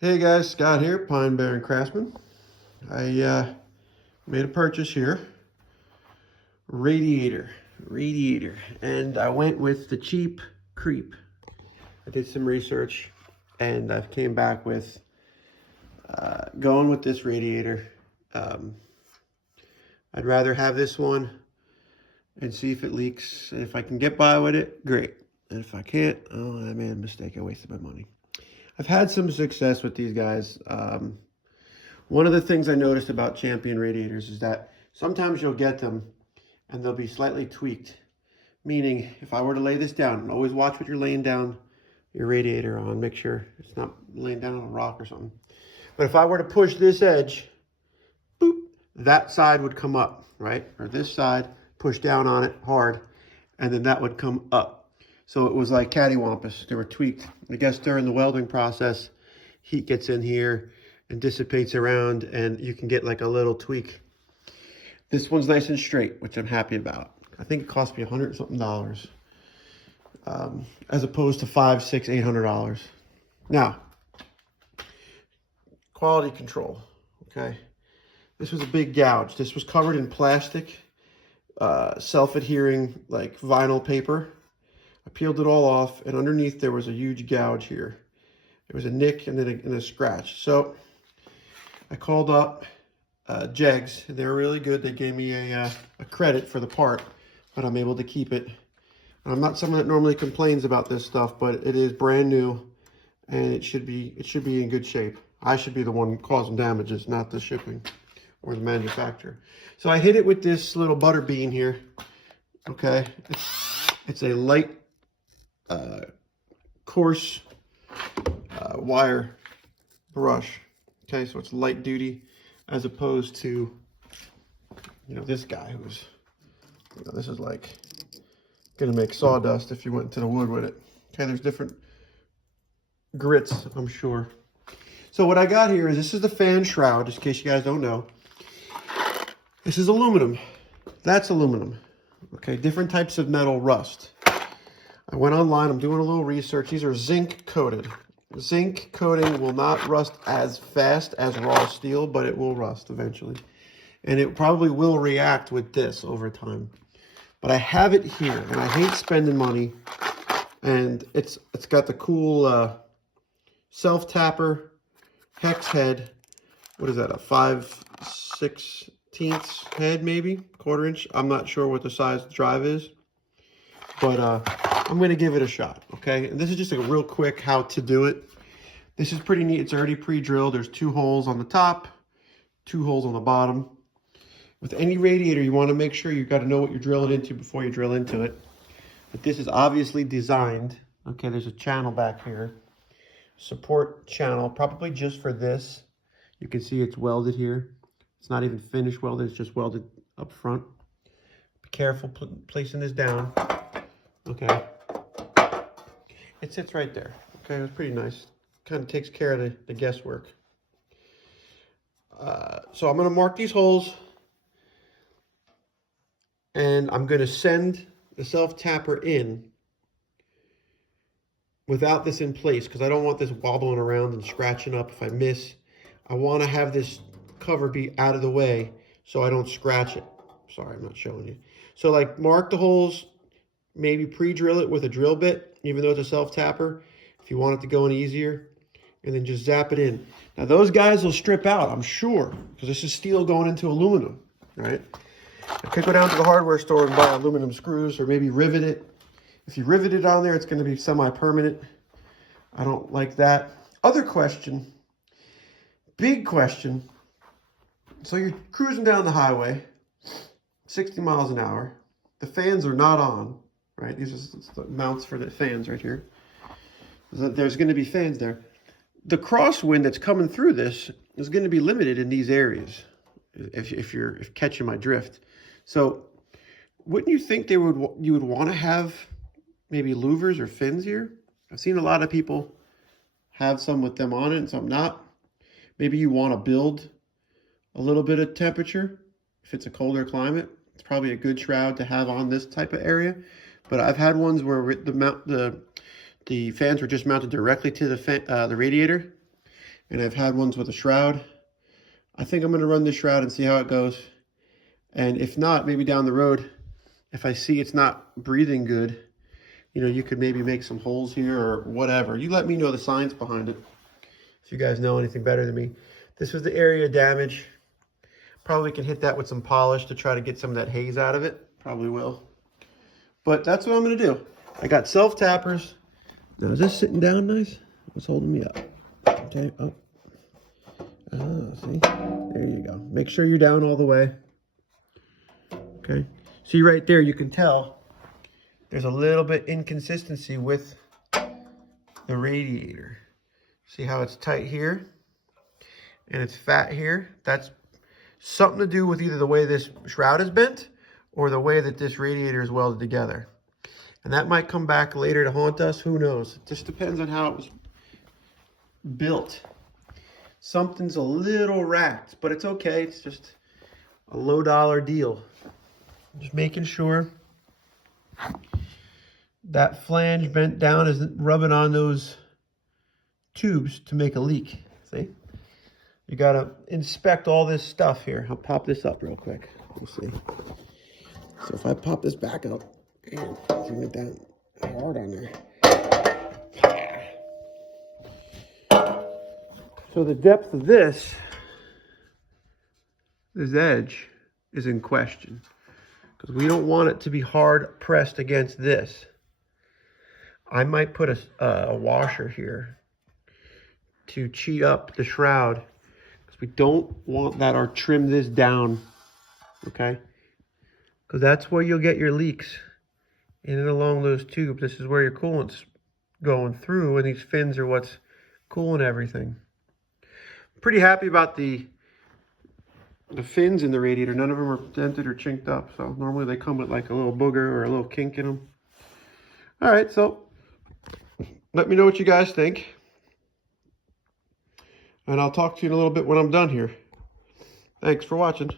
Hey guys, Scott here, Pine Barren Craftsman. I made a purchase here, radiator, and I went with the cheap creep. I did some research, and I came back with going with this radiator. I'd rather have this one and see if it leaks. And if I can get by with it, great. And if I can't, oh, I made a mistake. I wasted my money. I've had some success with these guys. One of the things I noticed about Champion radiators is that sometimes you'll get them and they'll be slightly tweaked. Meaning, if I were to lay this down, and always watch what you're laying down your radiator on. Make sure it's not laying down on a rock or something. But if I were to push this edge, boop, that side would come up, right? Or this side, push down on it hard, and then that would come up. So it was like cattywampus. They were tweaked. I guess during the welding process, heat gets in here and dissipates around, and you can get like a little tweak. This one's nice and straight, which I'm happy about. I think it cost me $100 something, as opposed to $500, $600, $800. Now, quality control. Okay, this was a big gouge. This was covered in plastic, self-adhering like vinyl paper. I peeled it all off, and underneath there was a huge gouge here. There was a nick and then a scratch. So I called up Jegs, and they were really good. They gave me a credit for the part, but I'm able to keep it. And I'm not someone that normally complains about this stuff, but it is brand new, and it should be in good shape. I should be the one causing damages, not the shipping or the manufacturer. So I hit it with this little butter bean here. Okay, it's a light, coarse wire brush. Okay, so it's light duty as opposed to, you know, this guy who's, you know, this is like gonna make sawdust if you went into the wood with it. Okay, there's different grits, I'm sure. So what I got here is, this is the fan shroud, just in case you guys don't know. This is aluminum. That's aluminum. Okay, different types of metal rust. I went online, I'm doing a little research. These are zinc coated. Zinc coating will not rust as fast as raw steel, but it will rust eventually. And it probably will react with this over time. But I have it here, and I hate spending money. And it's got the cool self-tapper hex head. What is that, a 5/16 head maybe? 1/4 inch? I'm not sure what the size drive is. But I'm going to give it a shot, okay? And this is just a real quick how to do it. This is pretty neat. It's already pre-drilled. There's 2 holes on the top, 2 holes on the bottom. With any radiator, you want to make sure you've got to know what you're drilling into before you drill into it. But this is obviously designed. Okay, there's a channel back here. Support channel, probably just for this. You can see it's welded here. It's not even finished welded. It's just welded up front. Be careful placing this down. Okay, it sits right there. Okay, it's pretty nice. Kind of takes care of the guesswork. So I'm going to mark these holes, and I'm going to send the self-tapper in without this in place, because I don't want this wobbling around and scratching up if I miss. I want to have this cover be out of the way so I don't scratch it. Sorry, I'm not showing you. So like, mark the holes. Maybe pre-drill it with a drill bit, even though it's a self-tapper, if you want it to go in easier, and then just zap it in. Now those guys will strip out, I'm sure, because this is steel going into aluminum, right? I could go down to the hardware store and buy aluminum screws, or maybe rivet it. If you rivet it on there, it's going to be semi-permanent. I don't like that. Other question, big question. So you're cruising down the highway, 60 miles an hour. The fans are not on. Right, these are the mounts for the fans right here. There's going to be fans there. The crosswind that's coming through this is going to be limited in these areas, if you're catching my drift. So, wouldn't you think you would want to have maybe louvers or fins here? I've seen a lot of people have some with them on it and some not. Maybe you want to build a little bit of temperature if it's a colder climate. It's probably a good shroud to have on this type of area. But I've had ones where the fans were just mounted directly to the radiator, and I've had ones with a shroud. I think I'm going to run this shroud and see how it goes. And if not, maybe down the road, if I see it's not breathing good, you know, you could maybe make some holes here or whatever. You let me know the science behind it if you guys know anything better than me. This was the area damage. Probably can hit that with some polish to try to get some of that haze out of it. Probably will. But that's what I'm going to do. I got self-tappers. Now, is this sitting down nice? What's holding me up? Okay, up. See? There you go. Make sure you're down all the way. Okay. See right there, you can tell there's a little bit inconsistency with the radiator. See how it's tight here and it's fat here? That's something to do with either the way this shroud is bent or the way that this radiator is welded together. And that might come back later to haunt us. Who knows? It just depends on how it was built. Something's a little racked, but it's okay. It's just a low dollar deal. Just making sure that flange bent down isn't rubbing on those tubes to make a leak. See? You gotta inspect all this stuff here. I'll pop this up real quick. We'll see. So if I pop this back up, and it went down hard on there. So the depth of this edge is in question because we don't want it to be hard pressed against this. I might put a washer here to cheat up the shroud because we don't want that or trim this down, okay? Because that's where you'll get your leaks in and along those tubes. This is where your coolant's going through, and these fins are what's cooling everything. Pretty happy about the fins in the radiator. None of them are dented or chinked up. So normally they come with like a little booger or a little kink in them. All right, so let me know what you guys think. And I'll talk to you in a little bit when I'm done here. Thanks for watching.